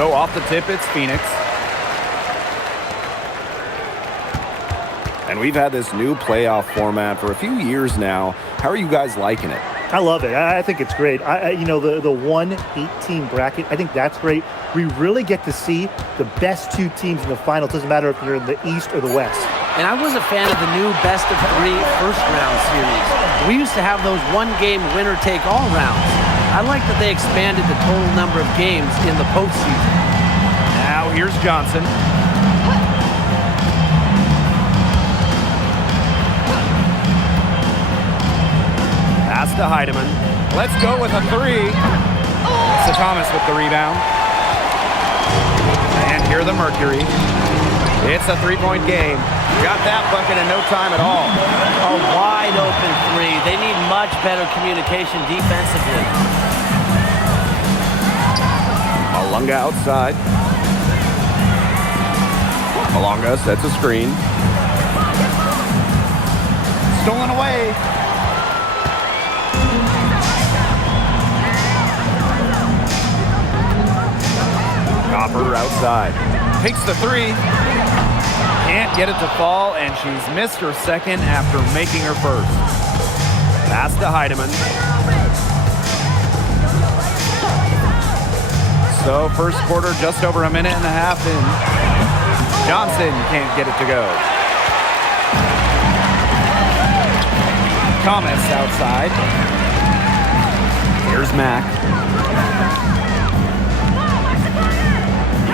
So off the tip, it's Phoenix. And we've had this new playoff format for a few years now. How are you guys liking it? I love it. I think it's great. You know, the 1-8 bracket, I think that's great. We really get to see the best two teams in the final. It doesn't matter if you're in the East or the West. And I was a fan of the new best-of-3 first-round series. We used to have those one-game winner-take-all rounds. I like that they expanded the total number of games in the postseason. Now here's Johnson. Pass to Heidemann. Let's go with a 3. So Thomas with the rebound. And here the Mercury. It's a 3-point game. Got that bucket in no time at all. A wide-open 3. They need much better communication defensively. Malunga outside. Malunga sets a screen. Stolen away. Copper outside. Takes the 3. Can't get it to fall, and she's missed her second after making her first. Pass to Heidemann. So first quarter just over a minute and a half in. Johnson can't get it to go. Thomas outside. Here's Mack.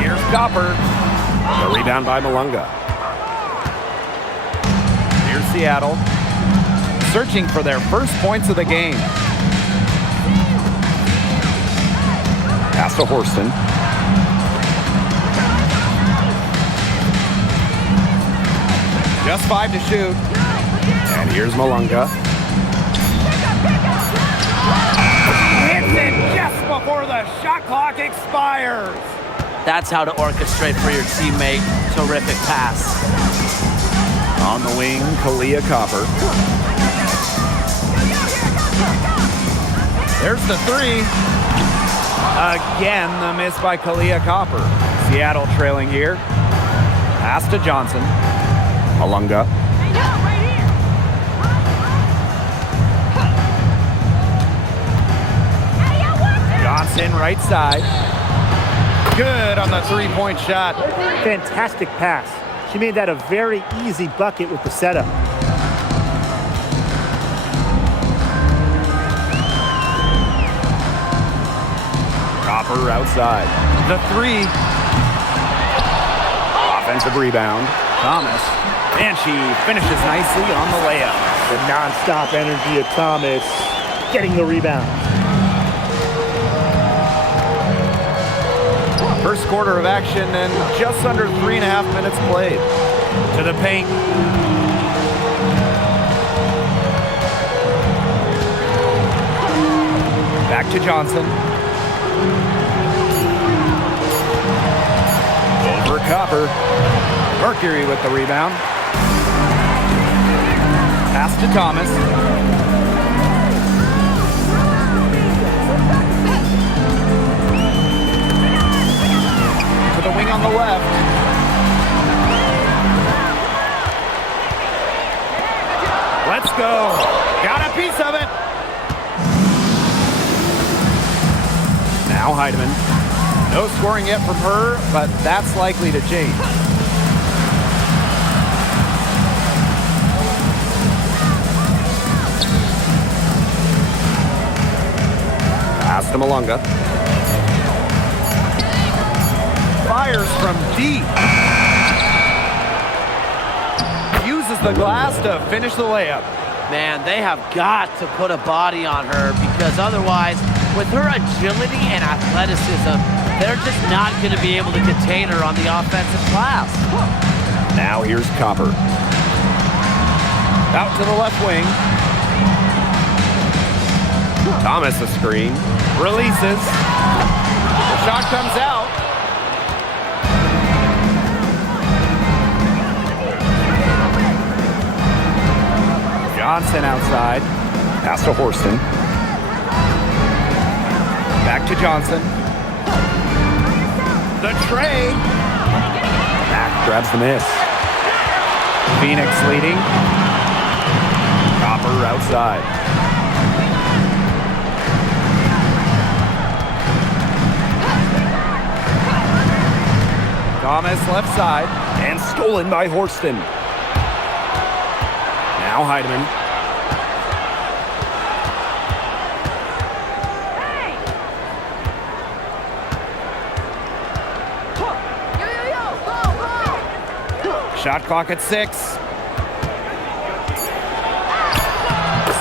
Here's Copper. The rebound by Malunga. Here's Seattle. Searching for their first points of the game. Pass to Horston. Just 5 to shoot. And here's Malunga. Hits it just before the shot clock expires. That's how to orchestrate for your teammate. Terrific pass. On the wing, Kalia Copper. There's the 3. Again, the miss by Kalia Copper. Seattle trailing here. Pass to Johnson. Malunga. Johnson right side. Good on the 3-point shot. Fantastic pass. She made that a very easy bucket with the setup. Copper outside. The 3. Offensive rebound. Thomas. And she finishes nicely on the layup. The nonstop energy of Thomas getting the rebound. First quarter of action and just under 3.5 minutes played. To the paint. Back to Johnson. Over Copper. Mercury with the rebound. Pass to Thomas. To the wing on the left. Let's go. Got a piece of it. Now Heidemann. No scoring yet from her, but that's likely to change. Pass to Malunga. Fires from deep. Uses the glass to finish the layup. Man, they have got to put a body on her because otherwise, with her agility and athleticism, they're just not going to be able to contain her on the offensive glass. Now here's Copper. Out to the left wing. Thomas a screen. Releases. The shot comes out. Johnson outside. Pass to Horston. Back to Johnson. The tray. Mack grabs the miss. Phoenix leading. Copper outside. Thomas left side and stolen by Horston. Now Heidemann. Shot clock at 6.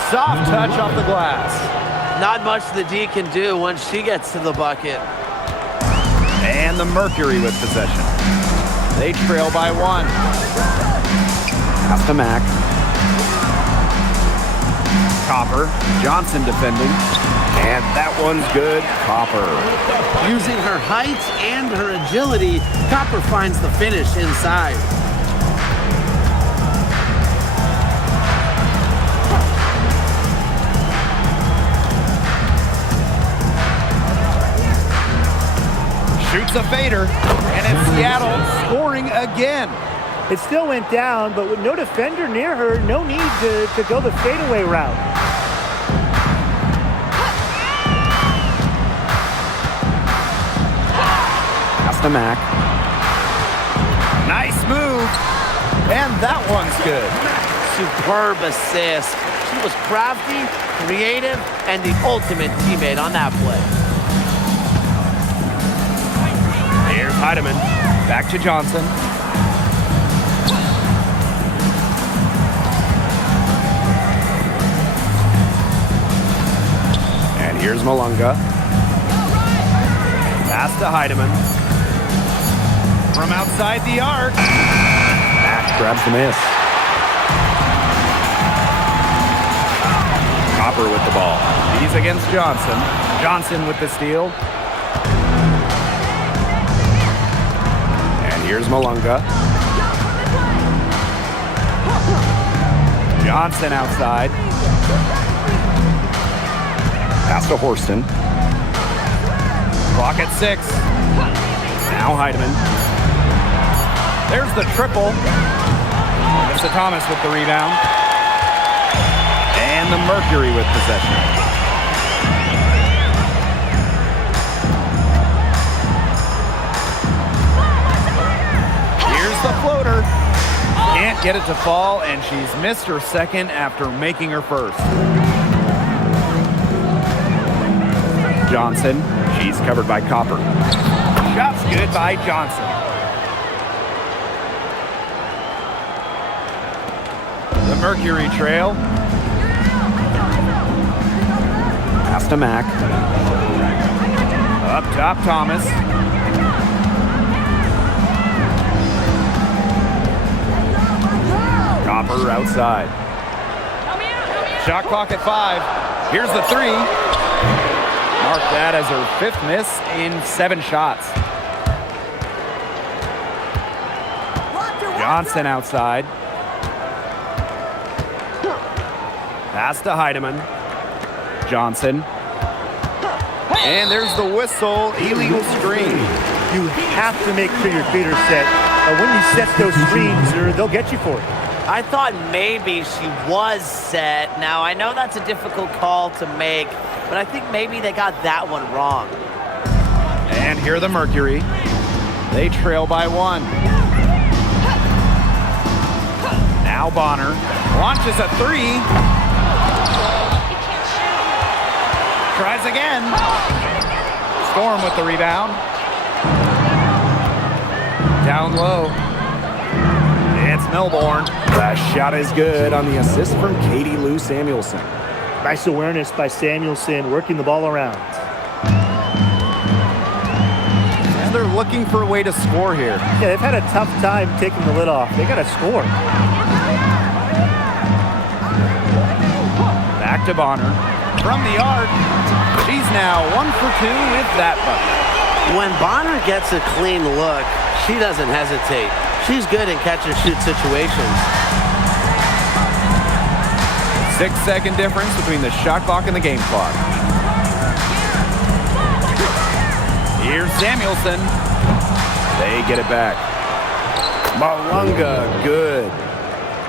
Soft touch off the glass. Not much the D can do once she gets to the bucket. And the Mercury with possession. They trail by 1. Pass to Mack. Copper. Johnson defending. And that one's good. Copper. Using her height and her agility, Copper finds the finish inside. Shoots a fader, and it's Seattle scoring again. It still went down, but with no defender near her, no need to go the fadeaway route. Pass to Mack. Nice move, and that one's good. Superb assist. She was crafty, creative, and the ultimate teammate on that play. Here's Heidemann. Back to Johnson. And here's Malunga. Pass to Heidemann. From outside the arc. Mack grabs the miss. Copper with the ball. He's against Johnson. Johnson with the steal. Here's Malunga. Johnson outside. Pass to Horston. Clock at 6. Now Heidemann. There's the triple. Mr. Thomas with the rebound. And the Mercury with possession. The floater. Can't get it to fall, and she's missed her second after making her first. Johnson. She's covered by Copper. Shot's good by Johnson. The Mercury trail. Pass to Mack. Up top, Thomas. Copper outside. Shot clock at 5. Here's the 3. Mark that as her 5th miss in 7 shots. Johnson outside. Pass to Heidemann. Johnson. And there's the whistle. Illegal screen. You have to make sure your feet are set. When you set those screens, they'll get you for it. I thought maybe she was set. Now, I know that's a difficult call to make, but I think maybe they got that one wrong. And here the Mercury. They trail by 1. Now Bonner launches a 3. Tries again. Storm with the rebound. Down low. It's Milbourne. That shot is good on the assist from Katie Lou Samuelson. Nice awareness by Samuelson, working the ball around. And they're looking for a way to score here. Yeah, they've had a tough time taking the lid off. They got to score. Back to Bonner. From the arc, she's now 1 for 2 with that bucket. When Bonner gets a clean look, she doesn't hesitate. She's good in catch-and-shoot situations. 6-second difference between the shot clock and the game clock. Here's Samuelson. They get it back. Malunga, good.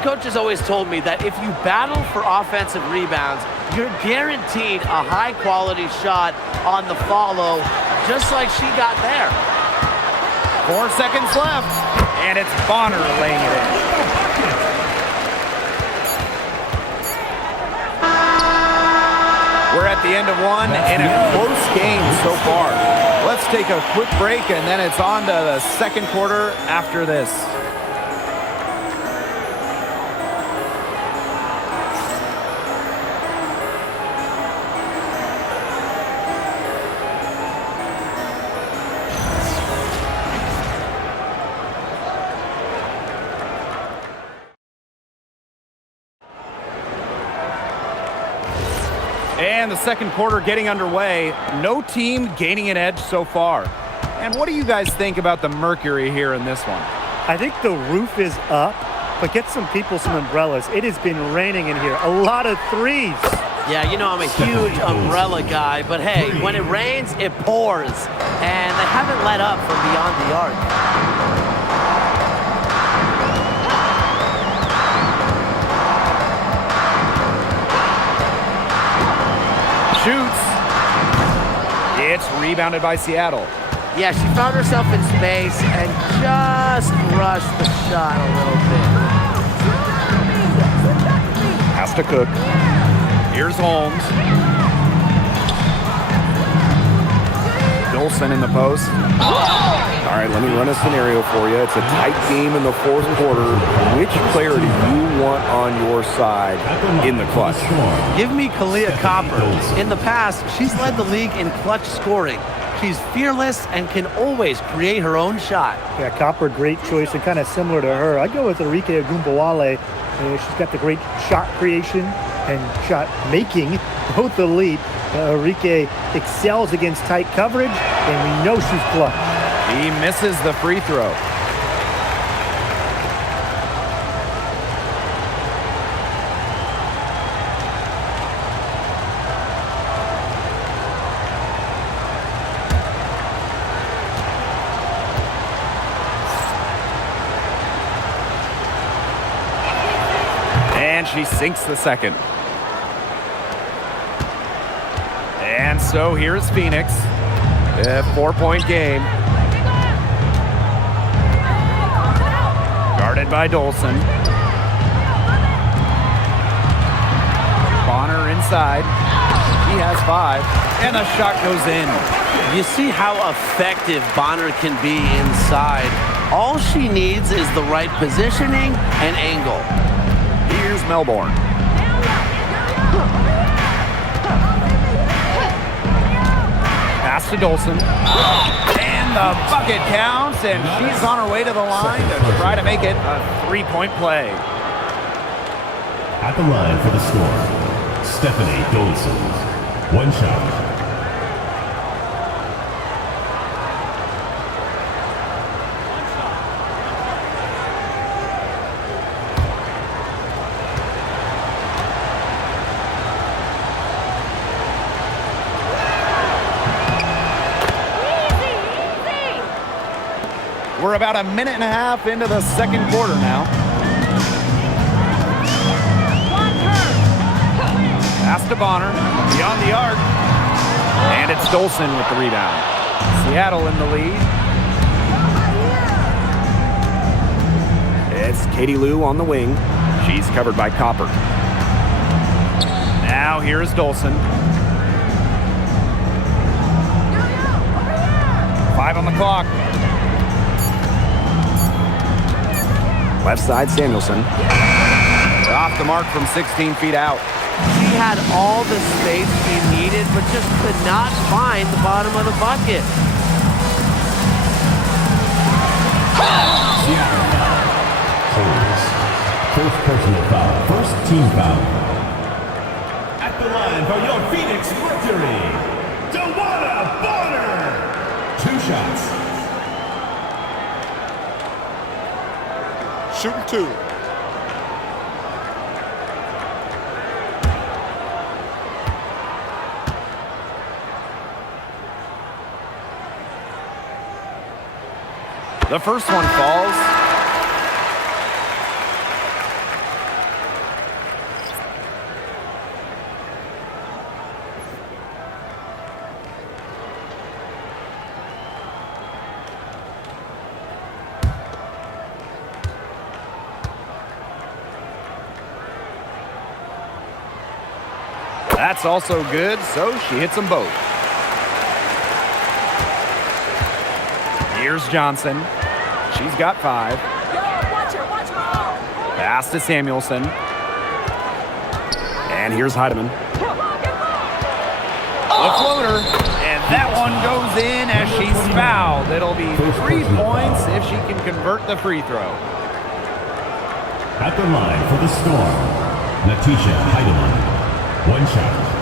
Coach has always told me that if you battle for offensive rebounds, you're guaranteed a high-quality shot on the follow, just like she got there. 4 seconds left, and it's Bonner laying it in. We're at the end of one in a close game so far. Let's take a quick break, and then it's on to the second quarter after this. And the second quarter getting underway. No team gaining an edge so far. And what do you guys think about the Mercury here in this one? I think the roof is up, but get some people some umbrellas. It has been raining in here. A lot of threes. Yeah, you know I'm a huge umbrella guy, but hey, when it rains, it pours. And they haven't let up from beyond the arc. Shoots. It's rebounded by Seattle. Yeah, she found herself in space and just rushed the shot a little bit. Has to cook. Here's Holmes. Dolson in the post. All right, let me run a scenario for you. It's a tight game in the fourth quarter. Which player do you want on your side in the clutch? Give me Kalia Copper. In the past, she's led the league in clutch scoring. She's fearless and can always create her own shot. Yeah, Copper, great choice and kind of similar to her. I go with Enrique Agumbawale. She's got the great shot creation and shot making, both elite. Enrique excels against tight coverage, and we know she's clutch. He misses the free throw. And she sinks the second. And so here's Phoenix. A 4-point game. Guarded by Dolson. Bonner inside. He has 5. And the shot goes in. You see how effective Bonner can be inside. All she needs is the right positioning and angle. Here's Melbourne. Pass to Dolson. And the bucket counts, and she's on her way to the line to try to make it a 3-point play. At the line for the score, Stephanie Dolson. 1 shot. We're about a minute and a half into the second quarter now. Pass to Bonner, beyond the arc. And it's Dolson with the rebound. Seattle in the lead. It's Katie Lou on the wing. She's covered by Copper. Now here's Dolson. 5 on the clock. Left side, Samuelson. Off the mark from 16 feet out. She had all the space she needed, but just could not find the bottom of the bucket. Holmes. First personal foul. First team foul. At the line for your Phoenix Mercury, DeWanna Bonner. 2 shots. Shooting 2. The first one falls. That's also good, so she hits them both. Here's Johnson. She's got 5. Pass to Samuelson. And here's Heidemann. A floater, and that one goes in as she's fouled. It'll be 3 points if she can convert the free throw. At the line for the Storm, Natisha Heidemann. 1 shot.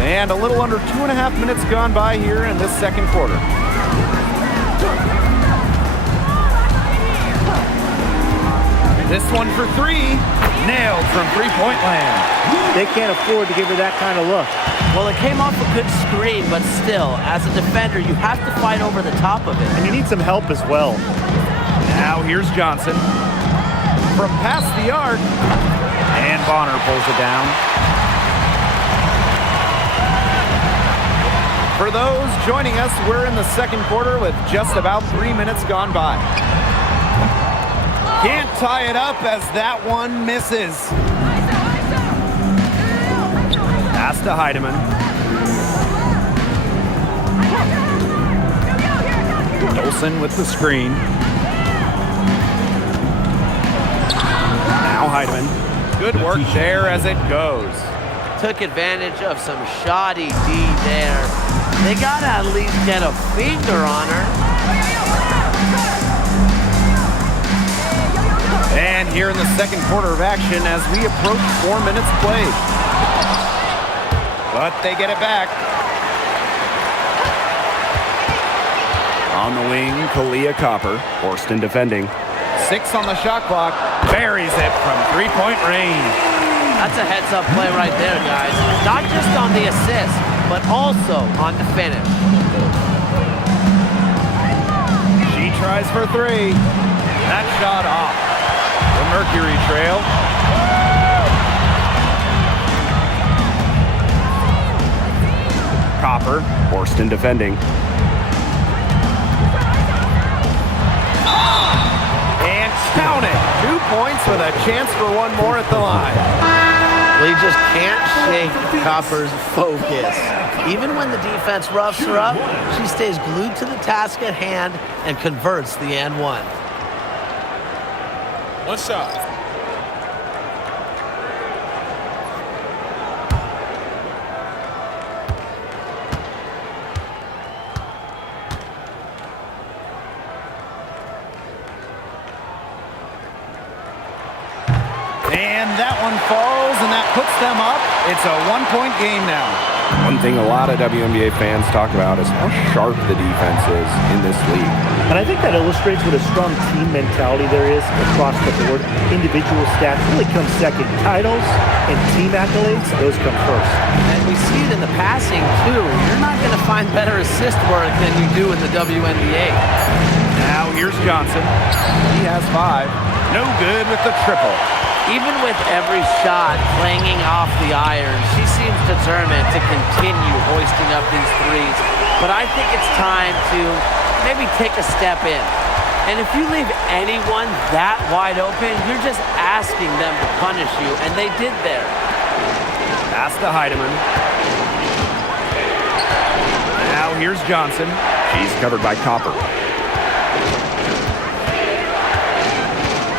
And a little under 2.5 minutes gone by here in this second quarter. This one for 3, nailed from three-point land. They can't afford to give her that kind of look. Well, it came off a good screen, but still, as a defender, you have to fight over the top of it. And you need some help as well. Now here's Johnson. From past the arc, and Bonner pulls it down. For those joining us, we're in the second quarter with just about 3 minutes gone by. Can't tie it up as that one misses. Pass to Heidemann. Olsen with the screen. Now Heidemann. Good work there as it goes. Took advantage of some shoddy D there. They gotta at least get a finger on her. And here in the second quarter of action as we approach 4 minutes played. But they get it back. On the wing, Kalia Copper. Horston defending. 6 on the shot clock. Buries it from three-point range. That's a heads-up play right there, guys. Not just on the assist, but also on the finish. She tries for 3. That shot off. The Mercury trail. Copper. Horston defending. And count it. 2 points with a chance for one more at the line. We just can't shake Copper's focus. Even when the defense roughs her up, she stays glued to the task at hand and converts the and one. One shot. And that one falls, and that puts them up. It's a 1-point game now. One thing a lot of WNBA fans talk about is how sharp the defense is in this league. And I think that illustrates what a strong team mentality there is across the board. Individual stats really come second. Titles and team accolades, those come first. And we see it in the passing, too. You're not going to find better assist work than you do in the WNBA. Now here's Johnson. He has 5. No good with the triple. Even with every shot clanging off the iron, she seems determined to continue hoisting up these threes. But I think it's time to maybe take a step in. And if you leave anyone that wide open, you're just asking them to punish you, and they did there. Pass to Heidemann. Now here's Johnson. She's covered by Copper.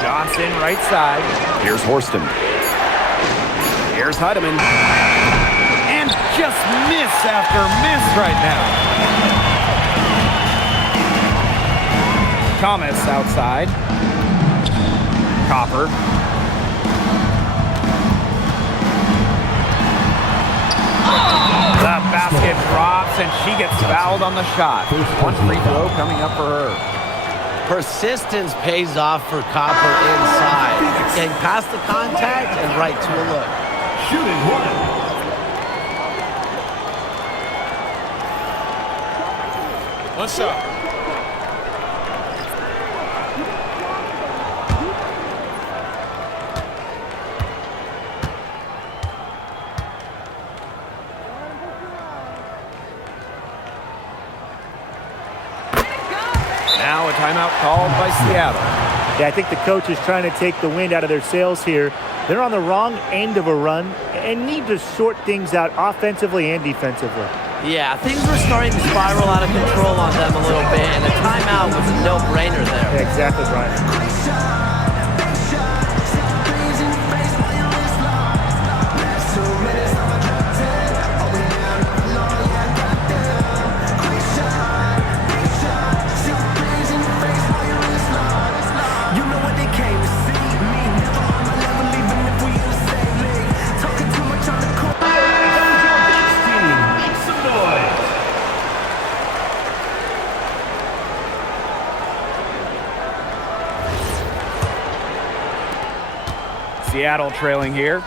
Johnson right side. Here's Horston. Here's Heidemann. And just miss after miss right now. Thomas outside. Copper. The basket drops, and she gets fouled on the shot. One free throw coming up for her. Persistence pays off for Copper inside. Getting past the contact and right to a look. Shooting one. What's up? Now a timeout called by Seattle. Yeah, I think the coach is trying to take the wind out of their sails here. They're on the wrong end of a run and need to sort things out offensively and defensively. Yeah, things were starting to spiral out of control on them a little bit, and a timeout was a no-brainer there. Yeah, exactly, Brian. Seattle trailing here.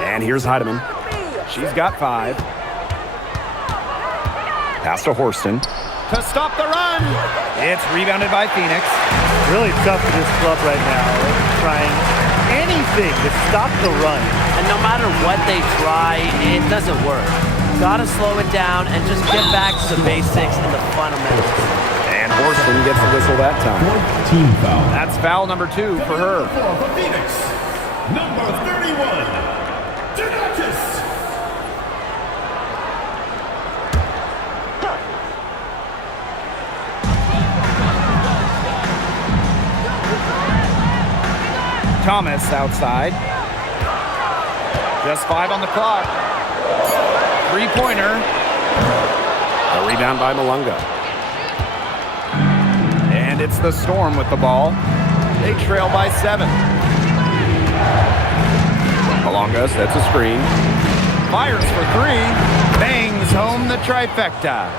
And here's Heidemann. She's got 5. Pass to Horston. To stop the run. It's rebounded by Phoenix. Really tough for this club right now. They're trying anything to stop the run. And no matter what they try, it doesn't work. Gotta slow it down and just get back to the basics and the fundamentals. And Horston gets the whistle that time. Fourth team foul. That's foul number 2 for her. For Phoenix, number 31, Donatis. Thomas outside. Just 5 on the clock. 3-pointer. A rebound by Malunga. And it's the Storm with the ball. They trail by 7. Malunga sets a screen. Fires for 3. Bangs home the trifecta.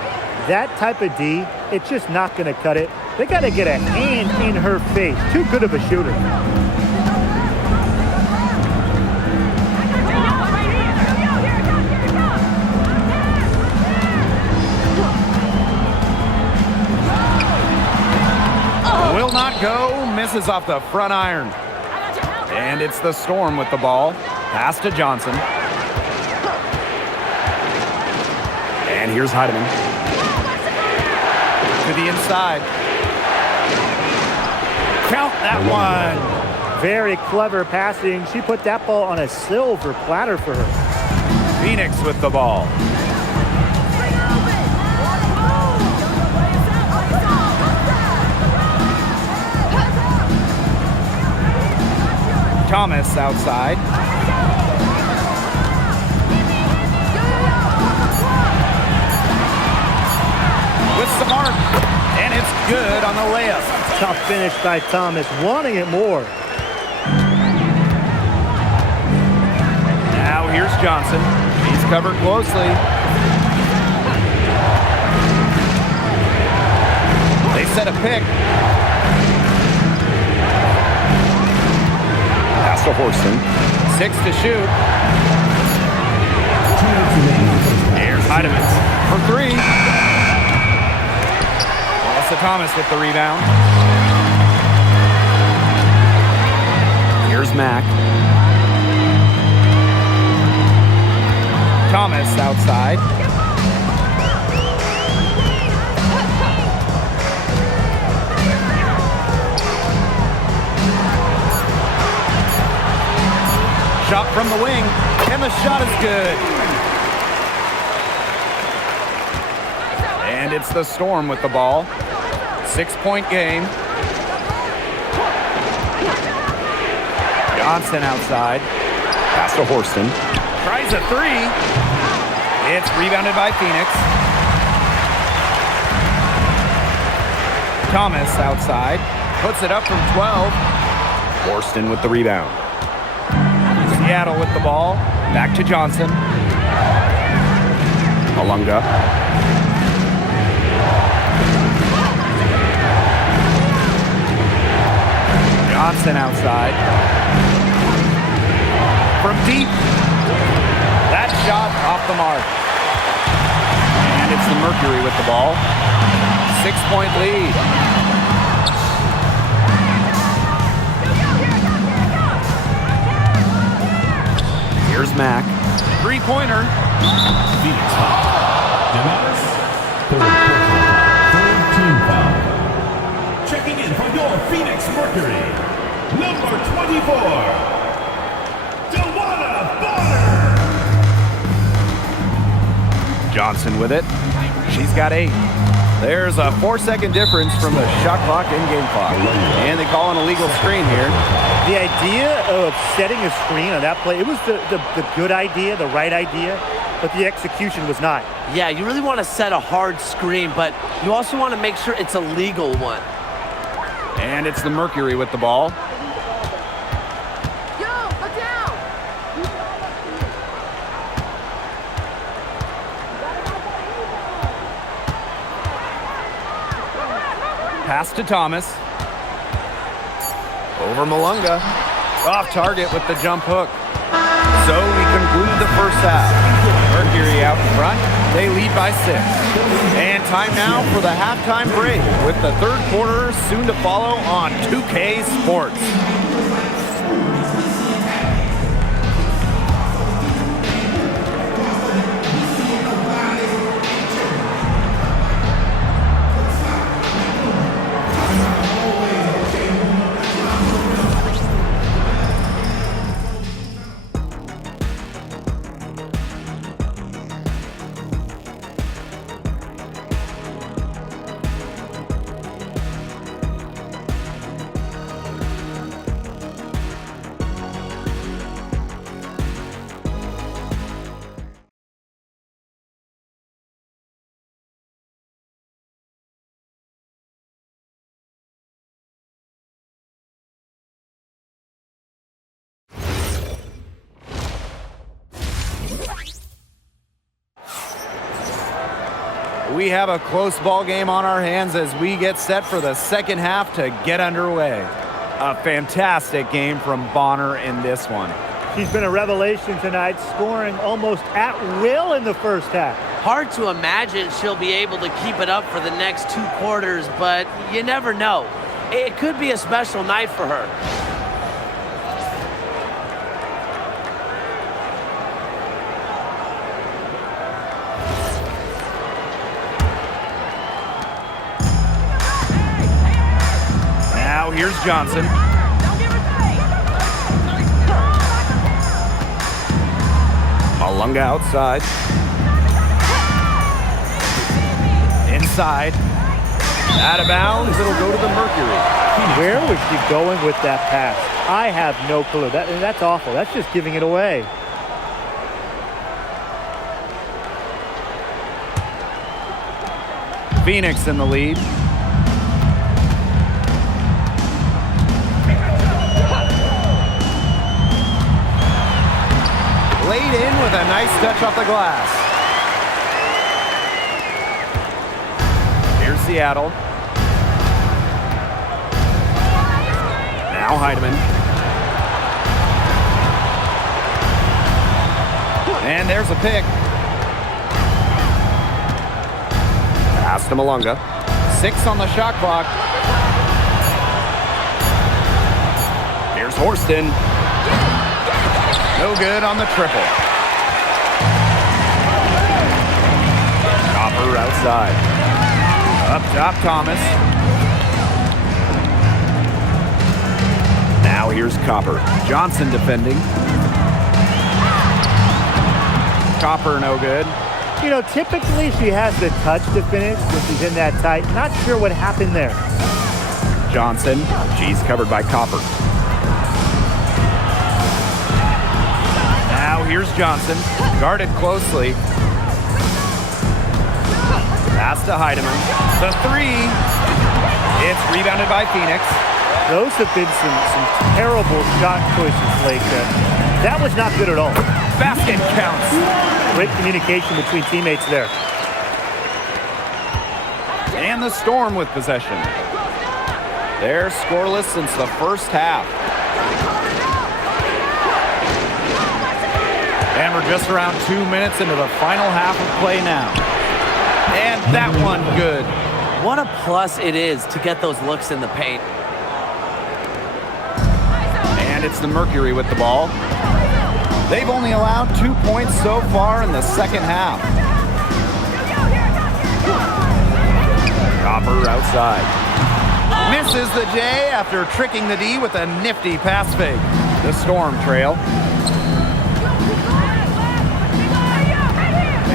That type of D, it's just not going to cut it. They got to get a hand in her face. Too good of a shooter. Will not go. Misses off the front iron. And it's the Storm with the ball. Pass to Johnson. And here's Heidemann. To the inside. Count that one. Very clever passing. She put that ball on a silver platter for her. Phoenix with the ball. Thomas outside. With some arc. And it's good on the layup. Tough finish by Thomas, wanting it more. Now here's Johnson. He's covered closely. They set a pick. Pass to Horston. 6 to shoot. Here's Heidemann for 3. Melissa Thomas with the rebound. Here's Mack. Thomas outside. Shot from the wing, and the shot is good. And it's the Storm with the ball. 6-point game. Johnson outside. Pass to Horston. Tries a 3. It's rebounded by Phoenix. Thomas outside. Puts it up from 12. Horston with the rebound. Seattle with the ball. Back to Johnson. Malunga. Johnson outside. From deep. That shot off the mark. And it's the Mercury with the ball. 6-point lead. Here's Mack. Three-pointer. Phoenix foul. Dennis. Third team foul. Checking in for your Phoenix Mercury, number 24, Johnson with it. She's got 8. There's a 4-second difference from the shot clock and game clock. And they call an illegal screen here. The idea of setting a screen on that play, it was the good idea, the right idea, but the execution was not. Yeah, you really want to set a hard screen, but you also want to make sure it's a legal one. And it's the Mercury with the ball. Pass to Thomas. Over Malunga. Off target with the jump hook. So we conclude the first half. Mercury out in front. They lead by 6. And time now for the halftime break with the third quarter soon to follow on 2K Sports. We have a close ball game on our hands as we get set for the second half to get underway. A fantastic game from Bonner in this one. She's been a revelation tonight, scoring almost at will in the first half. Hard to imagine she'll be able to keep it up for the next 2 quarters, but you never know. It could be a special night for her. Now here's Johnson. Malunga outside. Inside. Out of bounds. It'll go to the Mercury. Where was she going with that pass? I have no clue. That's awful. That's just giving it away. Phoenix in the lead. Laid in with a nice touch off the glass. Here's Seattle. Now Heidemann. And there's a pick. Pass to Malunga. 6 on the shot clock. Here's Horston. No good on the triple. Copper outside. Up top, Thomas. Now here's Copper. Johnson defending. Copper no good. You know, typically she has the touch to finish when she's in that tight. Not sure what happened there. Johnson. She's covered by Copper. Now here's Johnson. Guarded closely. Pass to Heidemann. The 3. It's rebounded by Phoenix. Those have been some terrible shot choices, Blake. That was not good at all. Basket counts. Great communication between teammates there. And the Storm with possession. They're scoreless since the first half. And we're just around 2 minutes into the final half of play now. And that one good. What a plus it is to get those looks in the paint. And it's the Mercury with the ball. They've only allowed 2 points so far in the second half. Copper outside. Misses the J after tricking the D with a nifty pass fake. The Storm trail.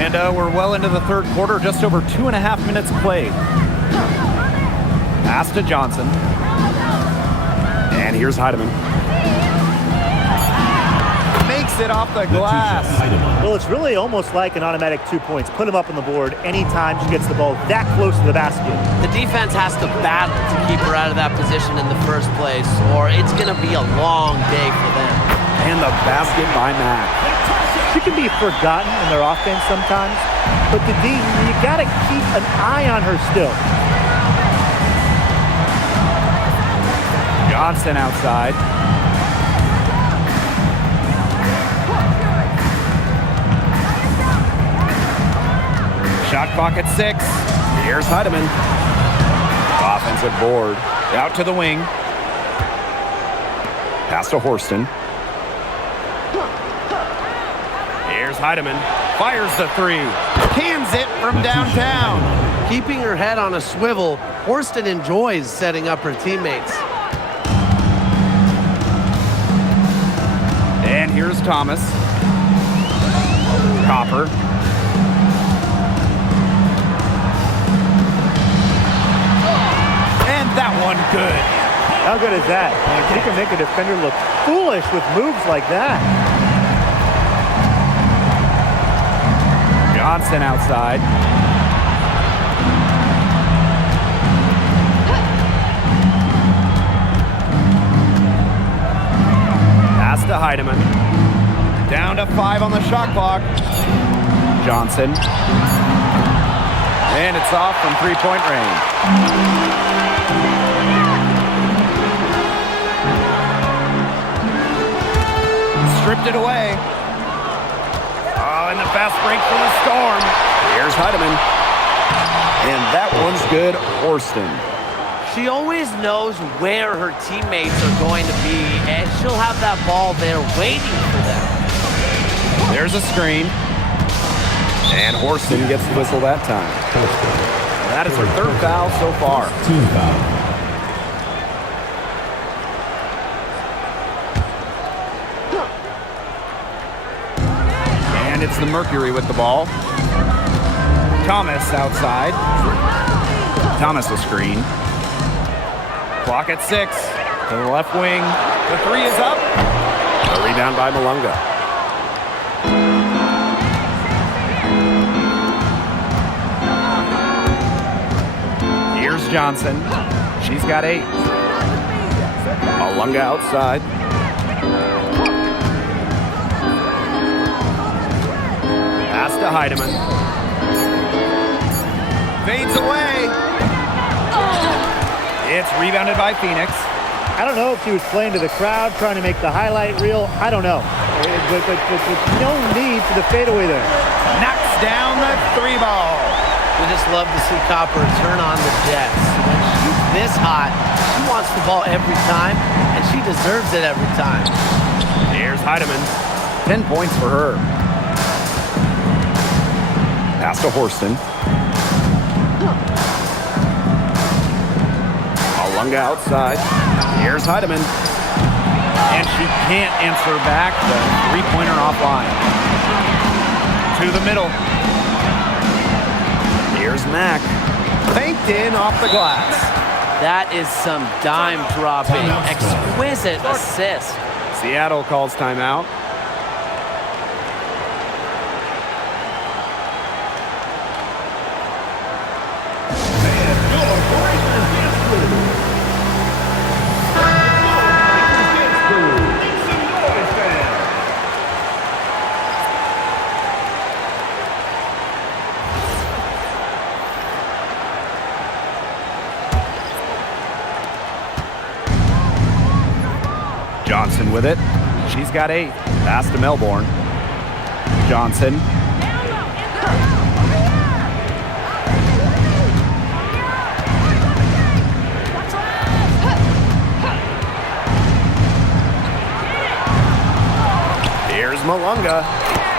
And we're well into the third quarter, just over 2.5 minutes played. Pass to Johnson. And here's Heidemann. Makes it off the glass. Well, it's really almost like an automatic 2 points. Put them up on the board anytime she gets the ball that close to the basket. The defense has to battle to keep her out of that position in the first place, or it's going to be a long day for them. And the basket by Mack. She can be forgotten in their offense sometimes, but the D, you got to keep an eye on her still. Johnson outside. Shot clock at 6. Here's Heidemann. Offensive board. Out to the wing. Pass to Horston. Here's Heidemann. Fires the 3. Cans it from downtown. Keeping her head on a swivel, Horston enjoys setting up her teammates. And here's Thomas. Copper. And that one good. How good is that? Man, she can make a defender look foolish with moves like that. Johnson outside. Pass to Heidemann. Down to 5 on the shot clock. Johnson. And it's off from three-point range. Stripped it away. Oh, and the fast break for the Storm. Here's Heidemann. And that one's good. Horston. She always knows where her teammates are going to be, and she'll have that ball there waiting for them. There's a screen. And Horston gets the whistle that time. That is her third foul so far. Team foul. And it's the Mercury with the ball. Thomas outside. Thomas a screen. Clock at 6. To the left wing. The 3 is up. A rebound by Malunga. Here's Johnson. She's got 8. Malunga outside. Pass to Heidemann. Fades away. It's rebounded by Phoenix. I don't know if she was playing to the crowd, trying to make the highlight reel. I don't know. But no need for the fadeaway there. Knocks down the 3 ball. We just love to see Copper turn on the jets. When she's this hot, she wants the ball every time, and she deserves it every time. Here's Heidemann. 10 points for her. Pass to Horston. Malunga outside. Here's Heidemann. And she can't answer back the 3-pointer offline. To the middle. Here's Mack. Banked in off the glass. That is some dime dropping, exquisite assist. Seattle calls timeout. Johnson with it. She's got 8. Pass to Melbourne. Johnson. Here's Malunga.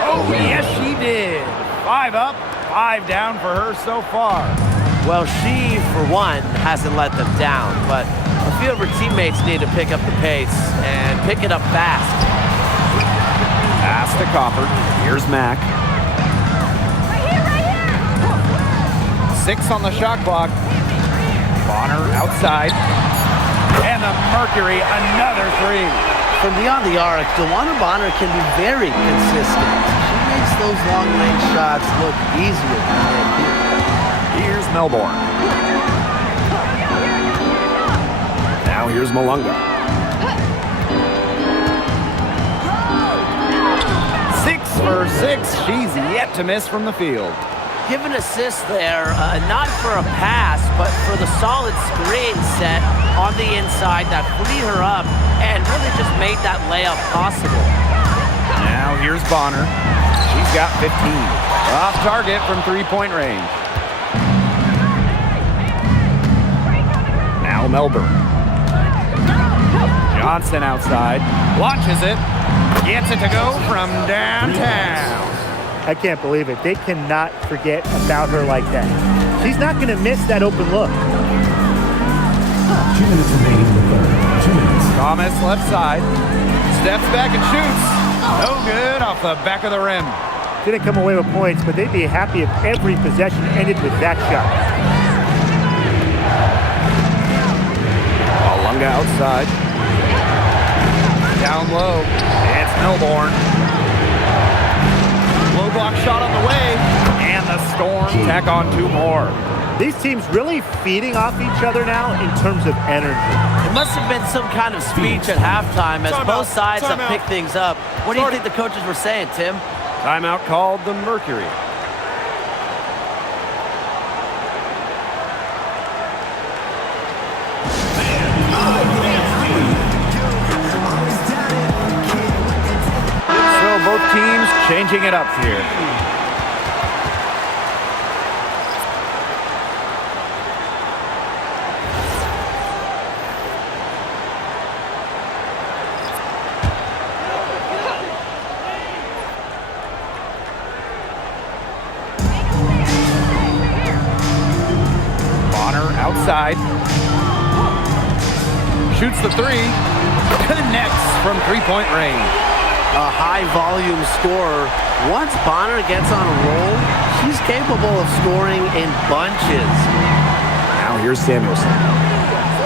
Oh, yes, she did. 5 up, 5 down for her so far. Well, she, for one, hasn't let them down, but a few of her teammates need to pick up the pace and pick it up fast. Pass to Copper. Here's Mack. Right here. 6 on the shot clock. Bonner outside. And the Mercury, another 3. From beyond the arc, DeWanna Bonner can be very consistent. She makes those long-range shots look easier than they appear. Here's Melbourne. Now here's Malunga. 6 for 6. She's yet to miss from the field. Give an assist there, not for a pass, but for the solid screen set on the inside that freed her up and really just made that layup possible. Now here's Bonner. She's got 15. Off target from 3-point range. Now Melbourne. Johnson outside. Launches it. Gets it to go from downtown. I can't believe it. They cannot forget about her like that. She's not going to miss that open look. 2 minutes remaining in the third. 2 minutes. Thomas left side. Steps back and shoots. No good off the back of the rim. Didn't come away with points, but they'd be happy if every possession ended with that shot. Malunga outside. Down low. It's Melbourne. Low block shot on the way. And the Storm tack on 2 more. These teams really feeding off each other now in terms of energy. It must have been some kind of speech at halftime as both sides have picked things up. What do you think the coaches were saying, Tim? Timeout called the Mercury. So both teams changing it up here. Outside. Shoots the 3. Connects from 3-point range. A high-volume scorer. Once Bonner gets on a roll, she's capable of scoring in bunches. Now here's Samuelson.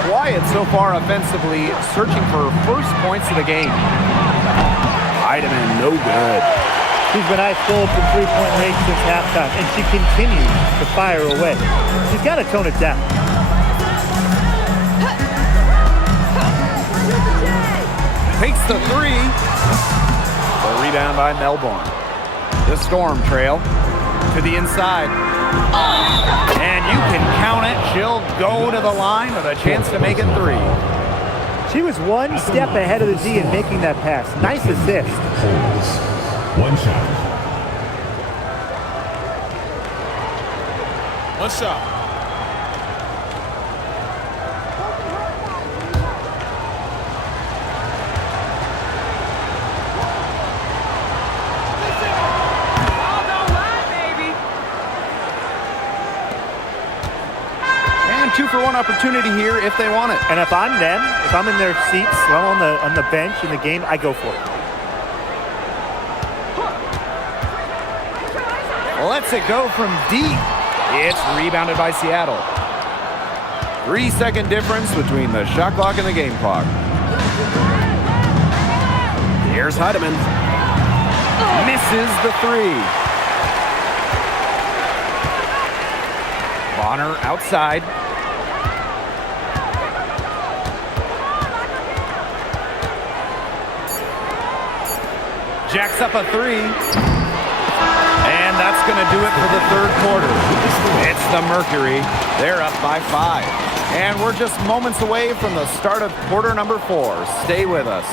Quiet so far offensively, searching for first points of the game. Heidemann, no good. She's been ice cold from 3-point range since halftime, and she continues to fire away. She's got to tone it down. Takes the 3. The rebound by Melbourne. The Storm trail to the inside. And you can count it. She'll go to the line with a chance to make it 3. She was one step ahead of the D in making that pass. Nice assist. Holds. 1 shot. 1 shot. And 2-for-1 opportunity here if they want it. And if I'm them, if I'm in their seats, well, on the bench in the game, I go for it. Lets it go from deep. It's rebounded by Seattle. 3-second difference between the shot clock and the game clock. Here's Heidemann. Misses the 3. Bonner outside. Jacks up a 3. And that's going to do it for the third quarter. It's the Mercury. They're up by 5. And we're just moments away from the start of quarter number 4. Stay with us.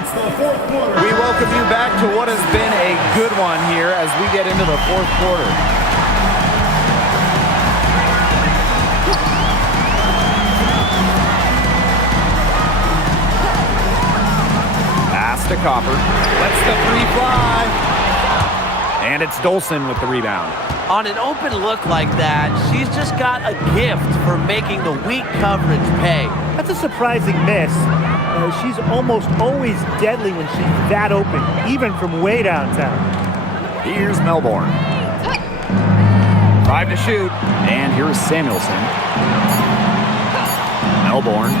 It's the fourth quarter. We welcome you back to what has been a good one here as we get into the fourth quarter. Pass to Copper. Lets the three fly. And it's Dolson with the rebound. On an open look like that, she's just got a gift for making the weak coverage pay. That's a surprising miss. She's almost always deadly when she's that open, even from way downtown. Here's Melbourne. 5 to shoot. And here's Samuelson. Melbourne.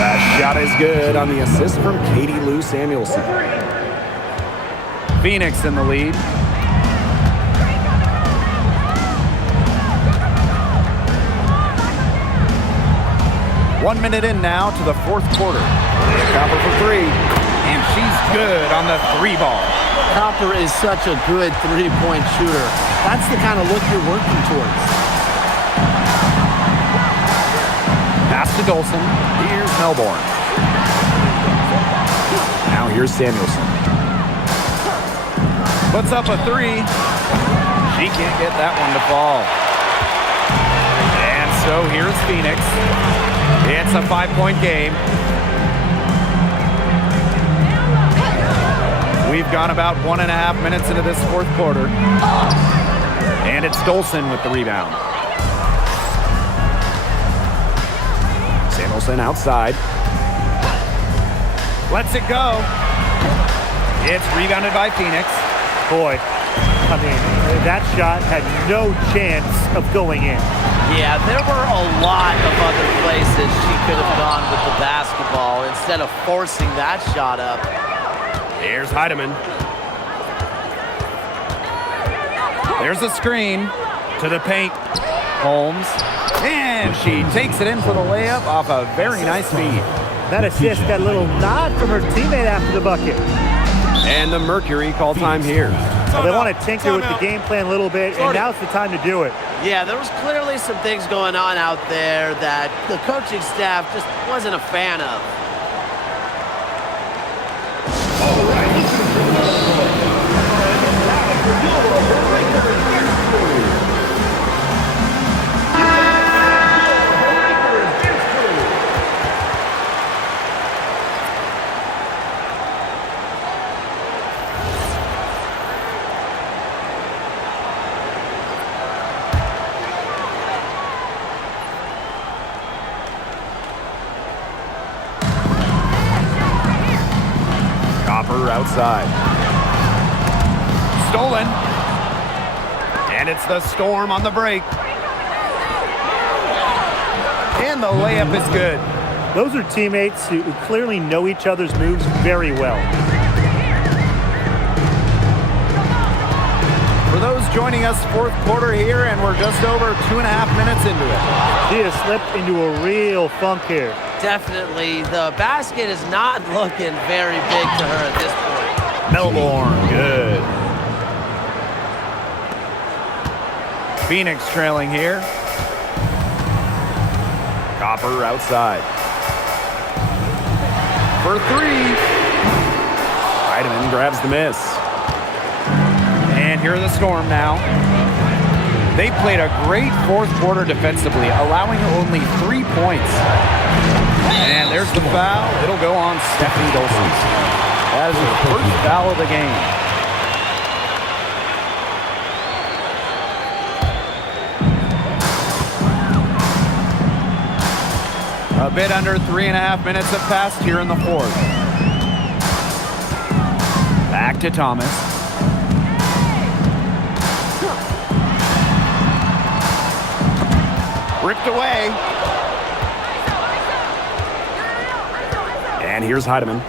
That shot is good on the assist from Katie Lou Samuelson. Phoenix in the lead. One minute in now to the fourth quarter. Copper for three. And she's good on the three ball. Copper is such a good three-point shooter. That's the kind of look you're working towards. Pass to Dolson. Here's Melbourne. Now here's Samuelson. Puts up a three. She can't get that one to fall. And so here's Phoenix. It's a 5-point game. We've gone about 1.5 minutes into this fourth quarter. And it's Dolson with the rebound. Samuelson outside. Lets it go. It's rebounded by Phoenix. Boy, I mean, that shot had no chance of going in. Yeah, there were a lot of other places she could have gone with the basketball instead of forcing that shot up. Here's Heidemann. There's a screen to the paint. Holmes. And she takes it in for the layup off a very nice feed. That assist got a little nod from her teammate after the bucket. And the Mercury call time here. They want to tinker with the game plan a little bit, and now's the time to do it. Yeah, there was clearly some things going on out there that the coaching staff just wasn't a fan of. Outside. Stolen. And it's the Storm on the break. And the layup is good. Those are teammates who clearly know each other's moves very well. For those joining us, fourth quarter here, and we're just over 2.5 minutes into it. She has slipped into a real funk here. Definitely, the basket is not looking very big to her at this point. Melbourne, good. Phoenix trailing here. Copper outside. For three. Heidemann grabs the miss. And here are the Storm now. They played a great fourth quarter defensively, allowing only 3 points. And there's the foul. It'll go on Stephanie Dolson. That is her first foul of the game. A bit under 3.5 minutes have passed here in the fourth. Back to Thomas. Ripped away. And here's Heidemann.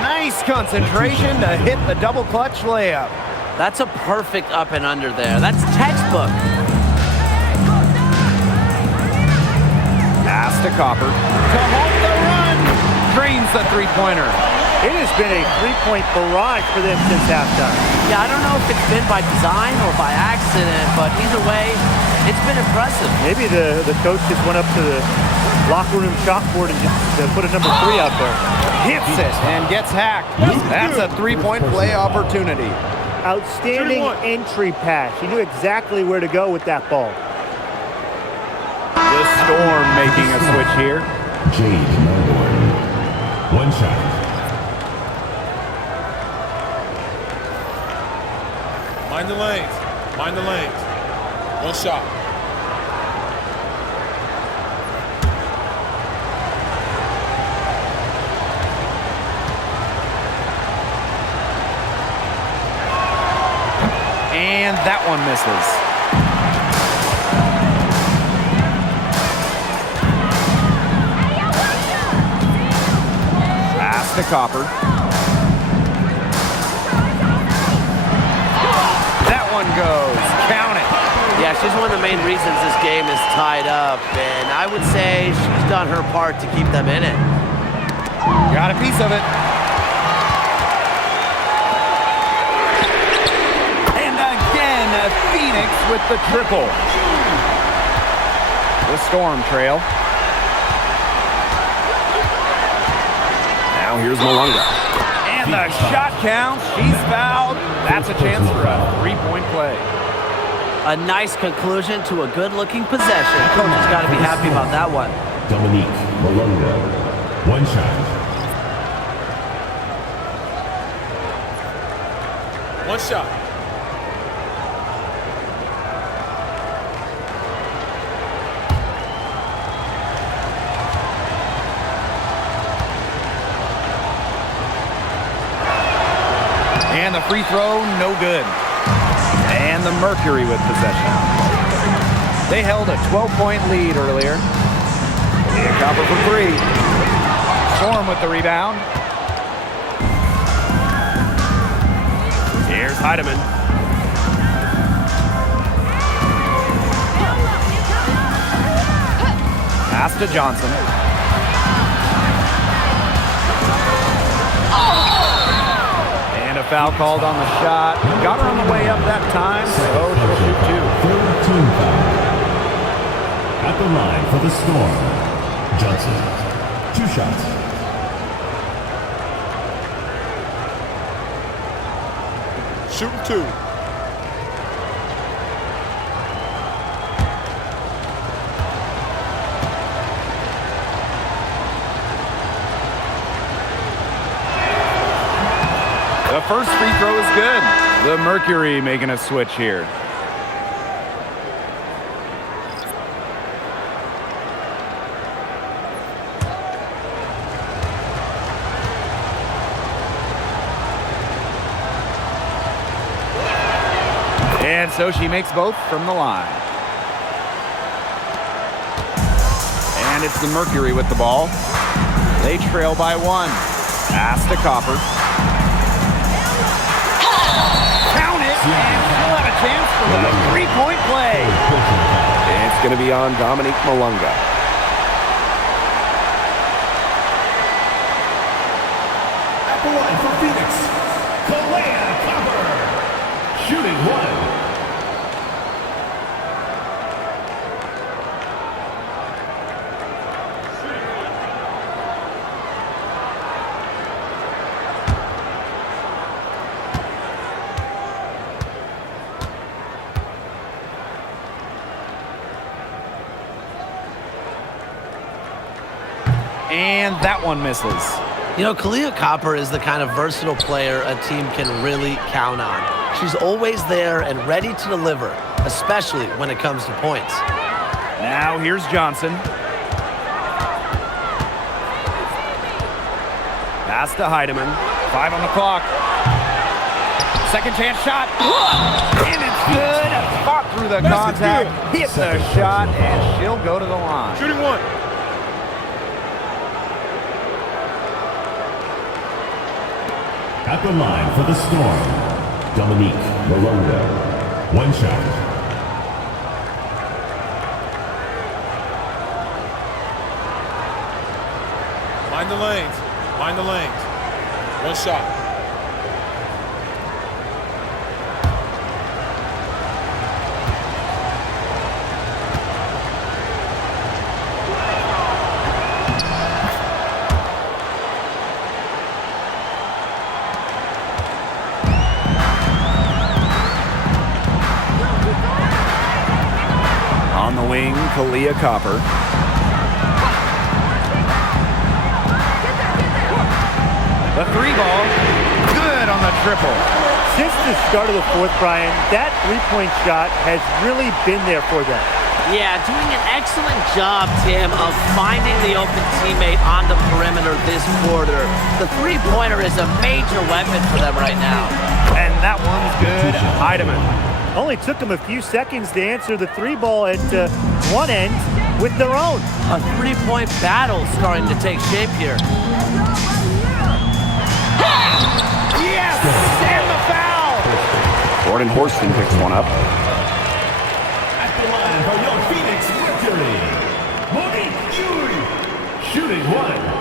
Nice concentration to hit the double clutch layup. That's a perfect up and under there. That's textbook. Pass to Copper. To hold the run. Drains the three-pointer. It has been a three-point barrage for them since halftime. Yeah, I don't know if it's been by design or by accident, but either way, It's been impressive. Maybe the coach just went up to the locker room chalkboard and just put a number 3 out there. Hits it and gets hacked. That's a three-point play opportunity. Outstanding entry pass. He knew exactly where to go with that ball. The Storm making a switch here. Jade Melbourne. One shot. Mind the lanes. Mind the lanes. One shot. And that one misses. Pass to Copper. That one goes. Count it. Yeah, she's one of the main reasons this game is tied up, and I would say she's done her part to keep them in it. Got a piece of it. And again, Phoenix with the triple. The Storm trail. Now here's Malunga. And the shot counts. She's fouled. That's a chance for a three-point play. A nice conclusion to a good-looking possession. Coach has got to be happy about that one. Dominique Malunga. One shot. One shot. And the free throw, no good. And the Mercury with possession. They held a 12-point lead earlier. Yeah, Copper for 3. Storm with the rebound. Here's Heidemann. Pass to Johnson. And a foul called on the shot. Got her on the way up that time, so she'll shoot 2. Third team foul. At the line for the Storm. Johnson. 2 shots. Shooting 2. The first free throw is good. The Mercury making a switch here. And so she makes both from the line. And it's the Mercury with the ball. They trail by 1. Pass to Copper. Count it, and she'll have a chance for the three-point play. It's going to be on Dominique Malunga. At the line for Phoenix. Kalea Copper. Shooting 1. And that one misses. You know, Kalea Copper is the kind of versatile player a team can really count on. She's always there and ready to deliver, especially when it comes to points. Now here's Johnson. Pass to Heidemann. 5 on the clock. Second chance shot. And it's good. Fought through the contact. Hits the shot, and she'll go to the line. Shooting 1. At the line for the Storm. Dominique Malunga. 1 shot. Mind the lanes. Mind the lanes. 1 shot. wing, Kalia Copper. The three ball, good on the triple. Since the start of the fourth, Brian, that three-point shot has really been there for them. Yeah, doing an excellent job, Tim, of finding the open teammate on the perimeter this quarter. The three-pointer is a major weapon for them right now. And that one's good. Heidemann. Only took them a few seconds to answer the three ball at one end with their own. A three-point battle starting to take shape here. Yes! And the foul! Jordan Horston picks one up. At the line for your Phoenix Mercury, Monique Yui, shooting one.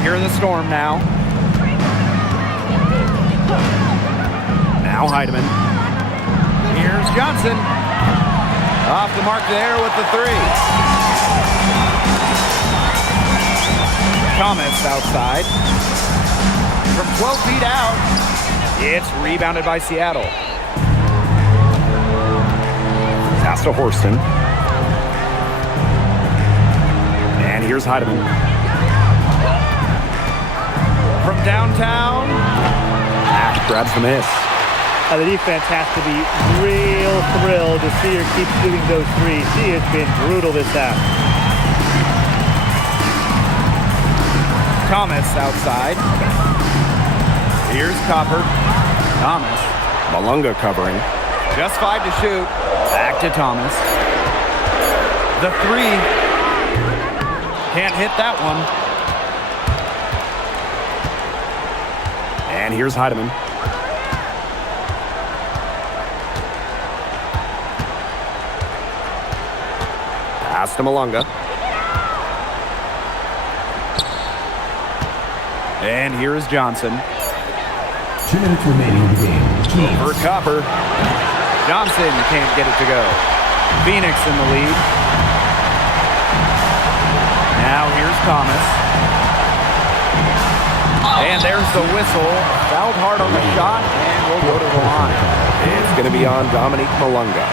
Here in the Storm now. Now Heidemann. Here's Johnson. Off the mark there with the three. Thomas outside. From 12 feet out. It's rebounded by Seattle. Pass to Horston. And here's Heidemann. From downtown. Ash grabs the miss. The defense has to be real thrilled to see her keep shooting those threes. She has been brutal this half. Thomas outside. Here's Copper. Thomas. Malunga covering. Just 5 to shoot. Back to Thomas. The three. Can't hit that one. And here's Heidemann. Pass to Malunga. And here is Johnson. 2 minutes remaining in the game. For Copper. Johnson can't get it to go. Phoenix in the lead. Now here's Thomas. And there's the whistle. Fouled hard on the shot, and we'll go to the line. It's going to be on Dominique Malunga.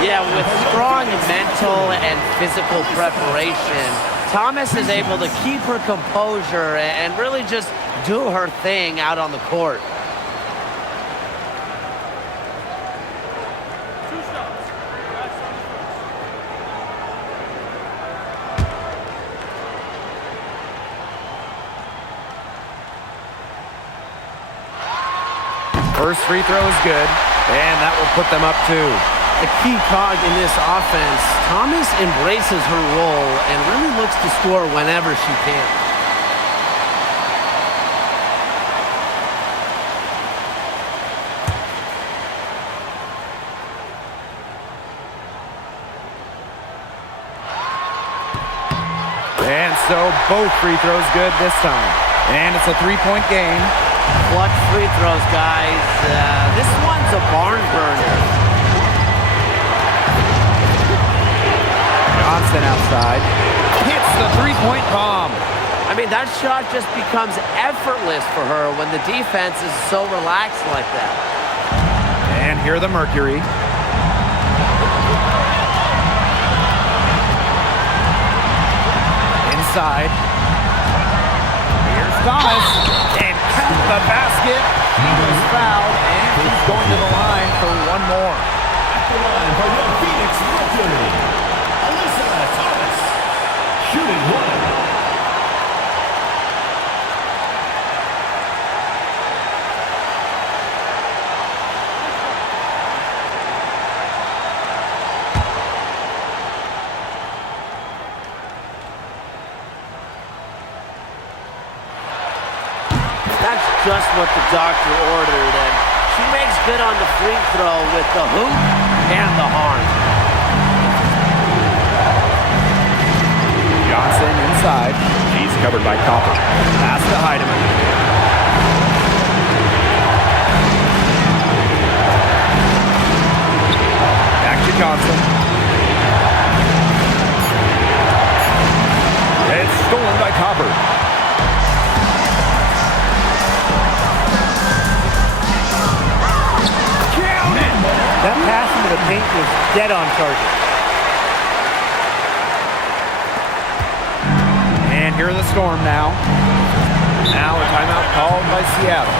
Yeah, with strong mental and physical preparation, Thomas is able to keep her composure and really just do her thing out on the court. First free throw is good, and that will put them up 2. The key cog in this offense, Thomas embraces her role and really looks to score whenever she can. And so both free throws good this time. And it's a 3-point game. Clutch free throws, guys. This one's a barn burner. Johnson outside. Hits the 3-point bomb. I mean, that shot just becomes effortless for her when the defense is so relaxed like that. And here the Mercury. Inside. Here's Thomas. And count the basket. He was fouled, and he's going to the line for one more. At the line for your Phoenix Mercury, Alyssa Thomas, shooting one. That's just what the doctor ordered, and she makes good on the free throw with the hoop and the harm. Johnson inside. He's covered by Copper. Pass to Heidemann. to Johnson. It's stolen by Copper. Count it! That pass into the paint was dead on target. And here are the Storm now. Now a timeout called by Seattle.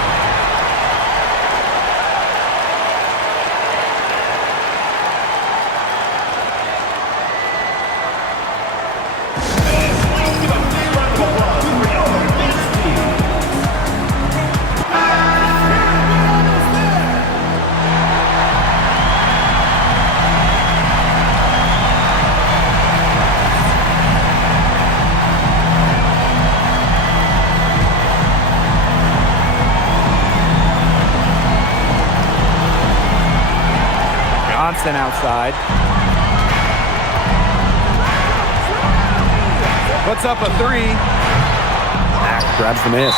Johnson outside. Puts up a three. Mack grabs the miss.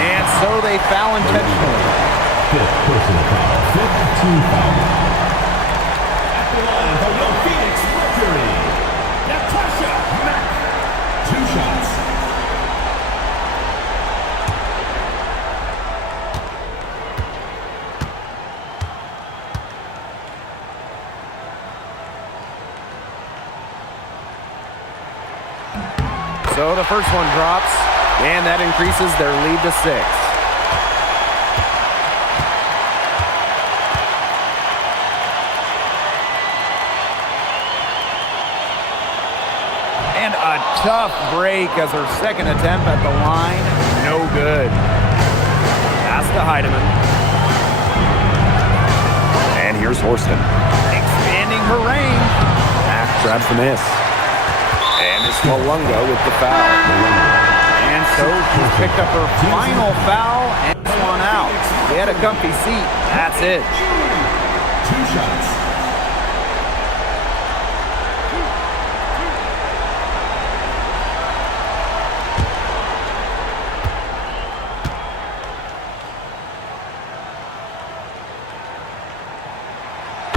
And so they foul intentionally. Fifth personal foul. Fifth team foul. At the line for your Phoenix Mercury, Natasha Mack. 2 shots. So the first one drops, and that increases their lead to 6. And a tough break as her second attempt at the line. No good. Pass to Heidemann. And here's Horston. Expanding her range. Mack grabs the miss. And it's Malunga with the foul. And so she's picked up her final foul and one out. She had a comfy seat. That's it. 2 shots.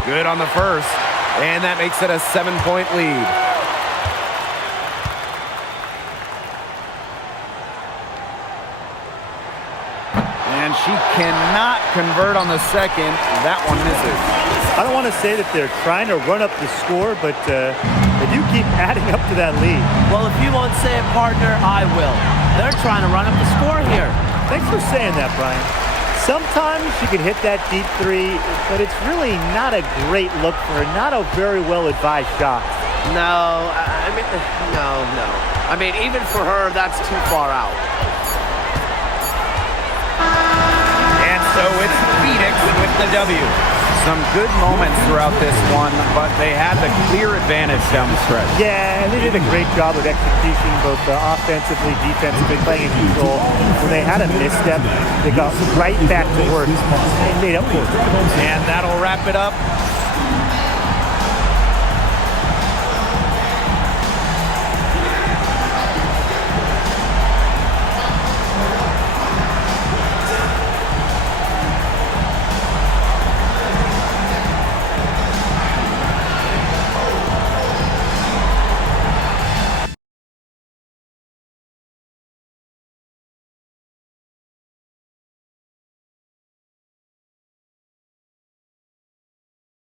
Good on the first, and that makes it a 7-point lead. And she cannot convert on the second. That one misses. I don't want to say that they're trying to run up the score, but they do keep adding up to that lead. Well, if you won't say it, partner, I will. They're trying to run up the score here. Thanks for saying that, Brian. Sometimes she can hit that deep three, but it's really not a great look for her, not a very well-advised shot. No, no. I mean, even for her, that's too far out. And so it's Phoenix with the W. Some good moments throughout this one, but they had the clear advantage down the stretch. Yeah, they did a great job of executing both offensively, defensively, playing in control. When they had a misstep, they got right back to work and made up for it. And that'll wrap it up